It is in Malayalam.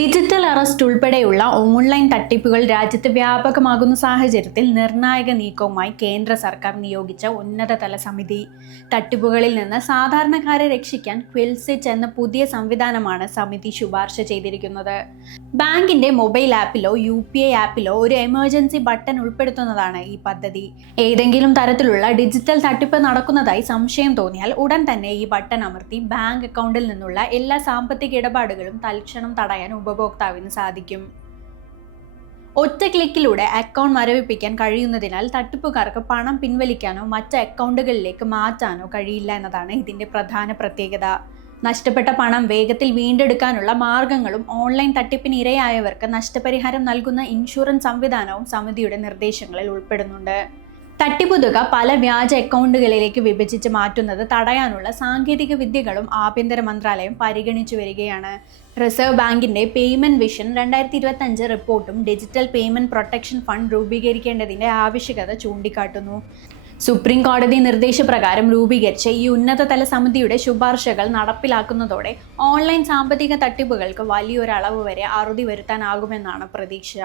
ഡിജിറ്റൽ അറസ്റ്റ് ഉൾപ്പെടെയുള്ള ഓൺലൈൻ തട്ടിപ്പുകൾ രാജ്യത്ത് വ്യാപകമാകുന്ന സാഹചര്യത്തിൽ നിർണായക നീക്കവുമായി കേന്ദ്ര സർക്കാർ നിയോഗിച്ച ഉന്നതതല സമിതി. തട്ടിപ്പുകളിൽ നിന്ന് സാധാരണക്കാരെ രക്ഷിക്കാൻ ക്വിൽസിറ്റ് എന്ന പുതിയ സംവിധാനമാണ് സമിതി ശുപാർശ ചെയ്തിരിക്കുന്നത്. ബാങ്കിന്റെ മൊബൈൽ ആപ്പിലോ UPI ആപ്പിലോ ഒരു എമർജൻസി ബട്ടൺ ഉൾപ്പെടുത്തുന്നതാണ് ഈ പദ്ധതി. ഏതെങ്കിലും തരത്തിലുള്ള ഡിജിറ്റൽ തട്ടിപ്പ് നടക്കുന്നതായി സംശയം തോന്നിയാൽ ഉടൻ തന്നെ ഈ ബട്ടൺ അമർത്തി ബാങ്ക് അക്കൗണ്ടിൽ നിന്നുള്ള എല്ലാ സാമ്പത്തിക ഇടപാടുകളും തൽക്ഷണം തടയാൻ ഉപഭോക്താവിന് സാധിക്കും. ഒറ്റ ക്ലിക്കിലൂടെ അക്കൗണ്ട് മരവിപ്പിക്കാൻ കഴിയുന്നതിനാൽ തട്ടിപ്പുകാർക്ക് പണം പിൻവലിക്കാനോ മറ്റ് അക്കൗണ്ടുകളിലേക്ക് മാറ്റാനോ കഴിയില്ല എന്നതാണ് ഇതിന്റെ പ്രധാന പ്രത്യേകത. നഷ്ടപ്പെട്ട പണം വേഗത്തിൽ വീണ്ടെടുക്കാനുള്ള മാർഗങ്ങളും ഓൺലൈൻ തട്ടിപ്പിന് ഇരയായവർക്ക് നഷ്ടപരിഹാരം നൽകുന്ന ഇൻഷുറൻസ് സംവിധാനവും സമിതിയുടെ നിർദ്ദേശങ്ങളിൽ ഉൾപ്പെടുന്നുണ്ട്. തട്ടിപ്പു തുക പല വ്യാജ അക്കൗണ്ടുകളിലേക്ക് വിഭജിച്ച് മാറ്റുന്നത് തടയാനുള്ള സാങ്കേതിക വിദ്യകളും ആഭ്യന്തര മന്ത്രാലയം പരിഗണിച്ചു വരികയാണ്. റിസർവ് ബാങ്കിന്റെ പേയ്മെന്റ് വിഷൻ 2025 റിപ്പോർട്ടും ഡിജിറ്റൽ പേയ്മെന്റ് പ്രൊട്ടക്ഷൻ ഫണ്ട് രൂപീകരിക്കേണ്ടതിന്റെ ആവശ്യകത ചൂണ്ടിക്കാട്ടുന്നു. സുപ്രീം കോടതി നിർദ്ദേശപ്രകാരം രൂപീകരിച്ച ഈ ഉന്നതതല സമിതിയുടെ ശുപാർശകൾ നടപ്പിലാക്കുന്നതോടെ ഓൺലൈൻ സാമ്പത്തിക തട്ടിപ്പുകൾക്ക് വലിയൊരളവ് വരെ അറുതി വരുത്താനാകുമെന്നാണ് പ്രതീക്ഷ.